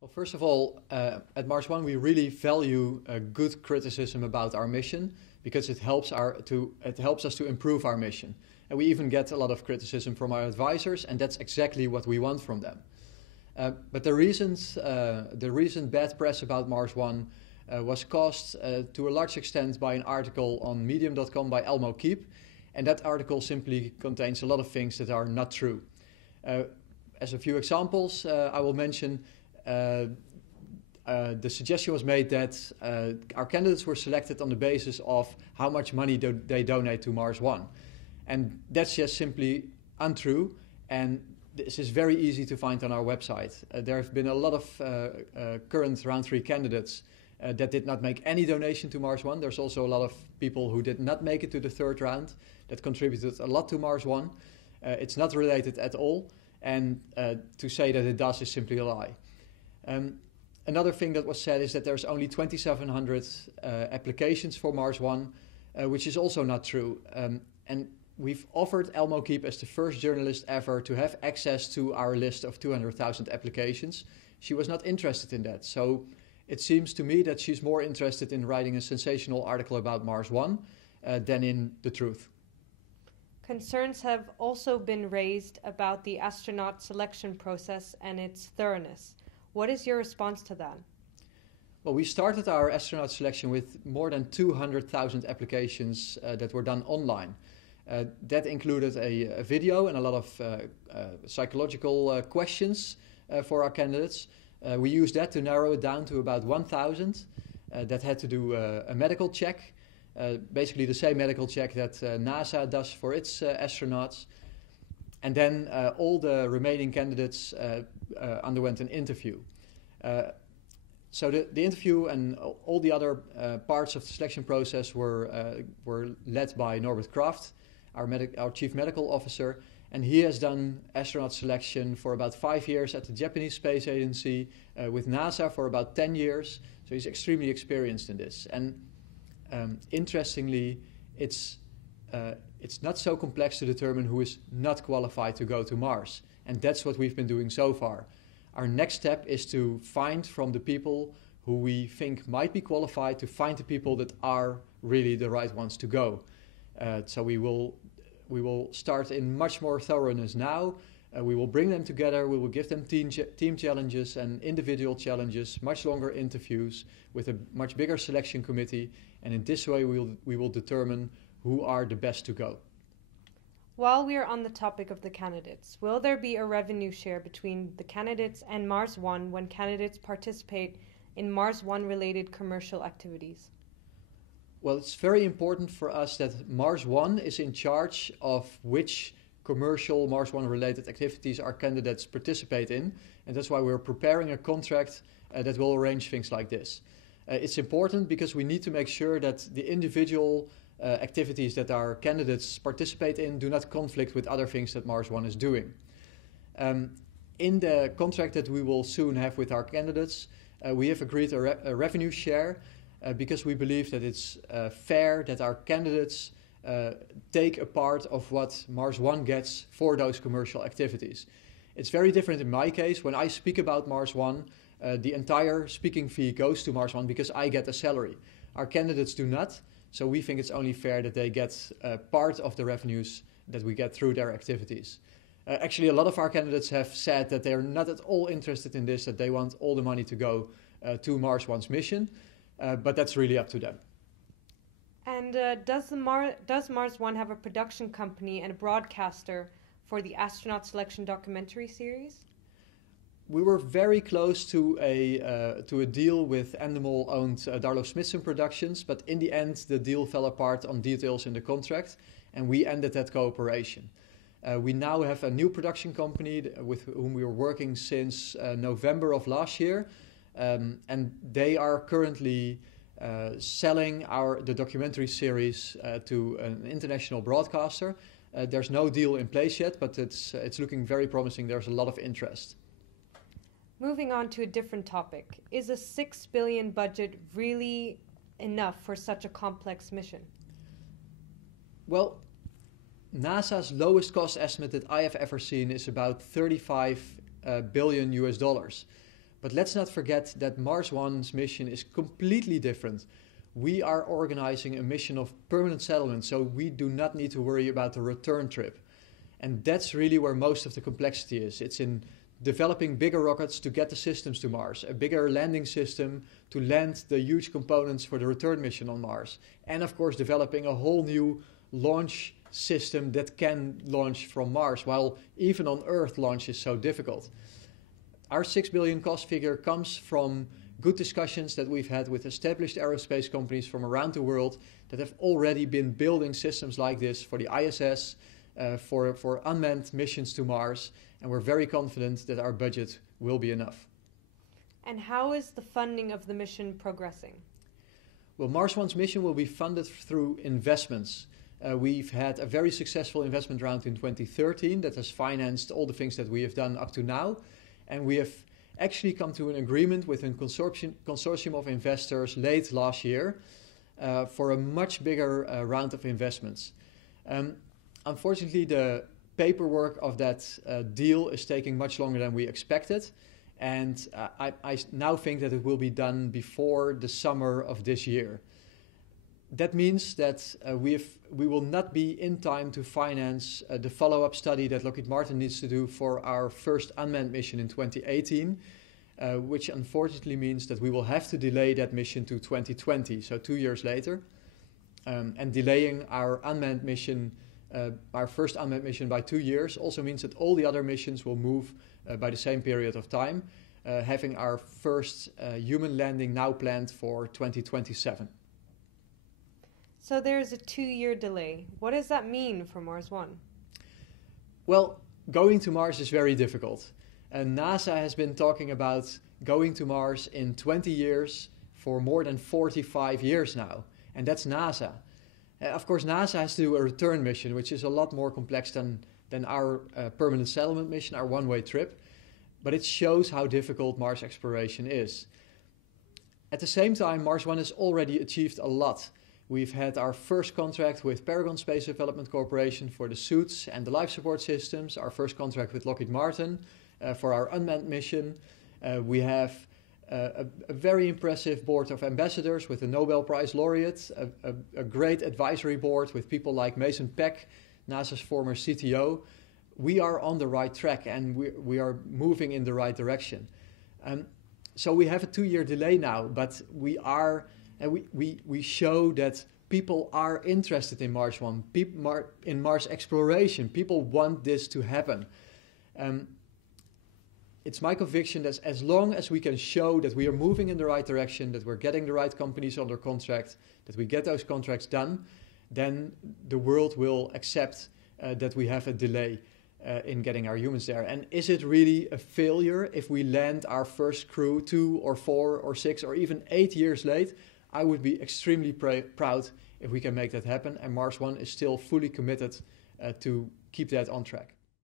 Well, first of all, at Mars One, we really value good criticism about our mission because it helps us to improve our mission. And we even get a lot of criticism from our advisors, and that's exactly what we want from them. But the recent bad press about Mars One was caused to a large extent by an article on Medium.com by Elmo Keep, and that article simply contains a lot of things that are not true. As a few examples, I will mention the suggestion was made that our candidates were selected on the basis of how much money they donate to Mars One. And that's just simply untrue, and this is very easy to find on our website. There have been a lot of current round 3 candidates that did not make any donation to Mars One. There's also a lot of people who did not make it to the 3rd round that contributed a lot to Mars One. It's not related at all, and to say that it does is simply a lie. Another thing that was said is that there's only 2,700 applications for Mars One, which is also not true. And we've offered Elmo Keep as the first journalist ever to have access to our list of 200,000 applications. She was not interested in that. So it seems to me that she's more interested in writing a sensational article about Mars One than in the truth. Concerns have also been raised about the astronaut selection process and its thoroughness. What is your response to that? Well, we started our astronaut selection with more than 200,000 applications that were done online. That included a video and a lot of psychological questions for our candidates. We used that to narrow it down to about 1,000 that had to do a medical check, basically the same medical check that NASA does for its astronauts. And then all the remaining candidates underwent an interview. So the interview and all the other parts of the selection process were led by Norbert Kraft, our chief medical officer, and he has done astronaut selection for about 5 years at the Japanese Space Agency, with NASA for about 10 years. So he's extremely experienced in this. And interestingly, it's not so complex to determine who is not qualified to go to Mars. And that's what we've been doing so far. Our next step is to find from the people who we think might be qualified, to find the people that are really the right ones to go. So we will start in much more thoroughness now. We will bring them together. We will give them team challenges and individual challenges, much longer interviews with a much bigger selection committee. And in this way, we will determine who are the best to go. While we are on the topic of the candidates, will there be a revenue share between the candidates and Mars One when candidates participate in Mars One related commercial activities? Well, it's very important for us that Mars One is in charge of which commercial Mars One related activities our candidates participate in, and that's why we're preparing a contract that will arrange things like this. It's important because we need to make sure that the individual activities that our candidates participate in do not conflict with other things that Mars One is doing. In the contract that we will soon have with our candidates, we have agreed a revenue share because we believe that it's fair that our candidates take a part of what Mars One gets for those commercial activities. It's very different in my case. When I speak about Mars One, the entire speaking fee goes to Mars One because I get a salary. Our candidates do not. So we think it's only fair that they get part of the revenues that we get through their activities. Actually, a lot of our candidates have said that they're not at all interested in this, that they want all the money to go to Mars One's mission, but that's really up to them. And does Mars One have a production company and a broadcaster for the astronaut selection documentary series? We were very close to a deal with Endemol-owned Darlo Smithson Productions, but in the end the deal fell apart on details in the contract, and we ended that cooperation. We now have a new production company with whom we are working since November of last year, and they are currently selling the documentary series to an international broadcaster. There's no deal in place yet, but it's looking very promising. There's a lot of interest. Moving on to a different topic, is a $6 billion budget really enough for such a complex mission? Well, NASA's lowest cost estimate that I have ever seen is about $35 billion US dollars. But let's not forget that Mars One's mission is completely different. We are organizing a mission of permanent settlement, so we do not need to worry about the return trip. And that's really where most of the complexity is. It's in developing bigger rockets to get the systems to Mars, a bigger landing system to land the huge components for the return mission on Mars, and of course developing a whole new launch system that can launch from Mars, while even on Earth launch is so difficult. Our 6 billion cost figure comes from good discussions that we've had with established aerospace companies from around the world that have already been building systems like this for the ISS, for unmanned missions to Mars, and we're very confident that our budget will be enough. And how is the funding of the mission progressing? Well, Mars One's mission will be funded through investments. We've had a very successful investment round in 2013 that has financed all the things that we have done up to now, and we have actually come to an agreement with a consortium of investors late last year for a much bigger round of investments. Unfortunately, the paperwork of that deal is taking much longer than we expected, and I now think that it will be done before the summer of this year. That means that we will not be in time to finance the follow-up study that Lockheed Martin needs to do for our first unmanned mission in 2018, which unfortunately means that we will have to delay that mission to 2020, so 2 years later, and delaying our unmanned mission. Our first unmanned mission by 2 years also means that all the other missions will move by the same period of time, having our first human landing now planned for 2027. So there's a 2-year delay. What does that mean for Mars One? Well, going to Mars is very difficult. NASA has been talking about going to Mars in 20 years for more than 45 years now, and that's NASA. Of course, NASA has to do a return mission, which is a lot more complex than our permanent settlement mission, our one-way trip. But it shows how difficult Mars exploration is. At the same time, Mars One has already achieved a lot. We've had our first contract with Paragon Space Development Corporation for the suits and the life support systems, our first contract with Lockheed Martin for our unmanned mission. We have a very impressive board of ambassadors with a Nobel Prize laureate, a great advisory board with people like Mason Peck, NASA's former CTO. We are on the right track and we are moving in the right direction. So we have a 2-year delay now, but we show that people are interested in Mars One, in Mars exploration. People want this to happen. It's my conviction that as long as we can show that we are moving in the right direction, that we're getting the right companies under contract, that we get those contracts done, then the world will accept that we have a delay in getting our humans there. And is it really a failure if we land our first crew 2 or 4 or 6 or even 8 years late? I would be extremely proud if we can make that happen, and Mars One is still fully committed to keep that on track.